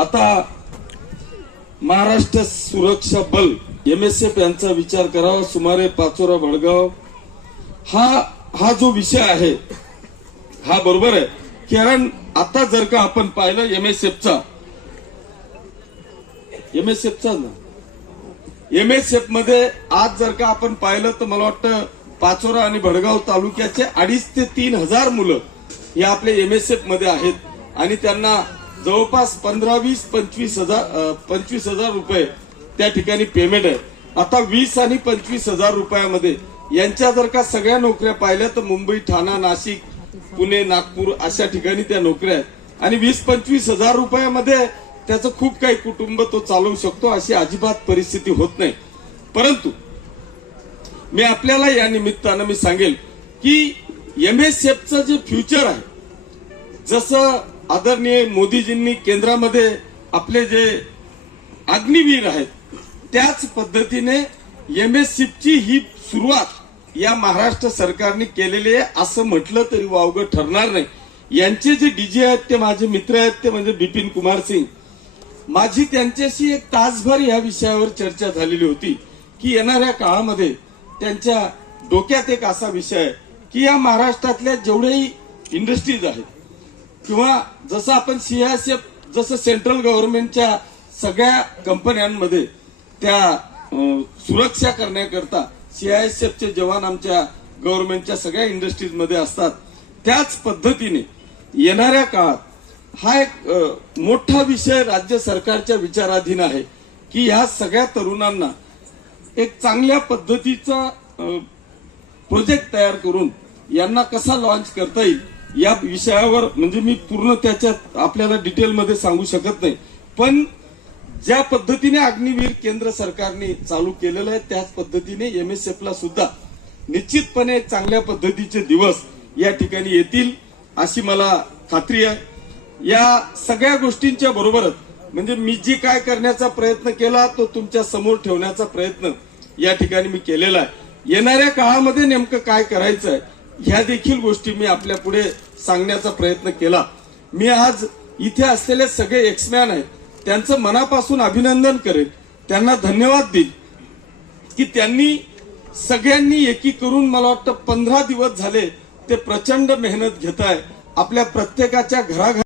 आता महाराष्ट्र सुरक्षा बल एम एस एफ यांचा विचार करावा. सुमारे पाचोरा भडगाव. हा हा जो विषय आहे हा बरोबर आहे. कारण आता जर का आपण पाहिलं एम एस एफचा एम एस एफचा ना एम एस एफमध्ये आज जर का आपण पाहिलं तर मला वाटतं पाचोरा आणि भडगाव तालुक्याचे अडीच ते तीन हजार मुलं हे आपले एम एस एफमध्ये आहेत. आणि त्यांना जवळपास पंधरा वीस पंचवीस हजार पंचवीस हजार रुपये त्या ठिकाणी पेमेंट आहे. आता वीस आणि पंचवीस हजार रुपयामध्ये यांच्या जर का सगळ्या नोकऱ्या पाहिल्या तर मुंबई ठाणा नाशिक पुणे नागपूर अशा ठिकाणी त्या नोकऱ्या आहेत. आणि वीस पंचवीस हजार रुपयामध्ये त्याचं खूप काही कुटुंब तो चालवू शकतो अशी अजिबात परिस्थिती होत नाही. परंतु मी आपल्याला या निमित्तानं मी सांगेल की एम एस एफचं जे फ्युचर आहे जसं आदरणीय मोदीजींनी केंद्रामध्ये आपले जे अग्निवीर आहेत त्याच पद्धतीने एम एस सीची ही सुरुवात या महाराष्ट्र सरकारने केलेली आहे. असं म्हटलं तरी वावगं ठरणार नाही. यांचे जे डीजे आहेत ते माझे मित्र आहेत ते म्हणजे बिपिन कुमार सिंग. माझी त्यांच्याशी एक तासभर या विषयावर चर्चा झालेली होती की येणाऱ्या काळामध्ये त्यांच्या डोक्यात एक असा विषय आहे की या महाराष्ट्रातल्या जेवढेही इंडस्ट्रीज आहेत किंवा जसं आपण सीआयसीएफ जसं सेंट्रल गव्हर्नमेंटच्या सगळ्या कंपन्यांमध्ये त्या सुरक्षा करण्याकरता सीआयएसएफचे जवान आमच्या गव्हर्नमेंटच्या सगळ्या इंडस्ट्रीजमध्ये असतात त्याच पद्धतीने येणाऱ्या काळात हा एक मोठा विषय राज्य सरकारच्या विचाराधीन आहे की ह्या सगळ्या तरुणांना एक चांगल्या पद्धतीचा प्रोजेक्ट तयार करून यांना कसा लॉन्च करता येईल या विषयावर म्हणजे मी पूर्ण त्याच्यात आपल्याला डिटेलमध्ये सांगू शकत नाही. पण ज्या पद्धतीने अग्निवीर केंद्र सरकारने चालू केलेलं आहे त्याच पद्धतीने एम एस एफला सुद्धा निश्चितपणे चांगल्या पद्धतीचे दिवस या ठिकाणी येतील अशी मला खात्री आहे. या सगळ्या गोष्टींच्या बरोबरच म्हणजे मी जी काय करण्याचा प्रयत्न केला तो तुमच्यासमोर ठेवण्याचा प्रयत्न या ठिकाणी मी केलेला आहे. येणाऱ्या काळामध्ये नेमकं काय करायचं आहे ह्या देखील गोष्टी मी आपल्या पुढे सांगण्याचा प्रयत्न केला. मी आज इथे असलेले सगळे एक्समॅन आहेत त्यांचं मनापासून अभिनंदन करेन. त्यांना धन्यवाद देईन. की त्यांनी सगळ्यांनी एकी करून मला वाटतं पंधरा दिवस झाले ते प्रचंड मेहनत घेत आहे आपल्या प्रत्येकाच्या घराघर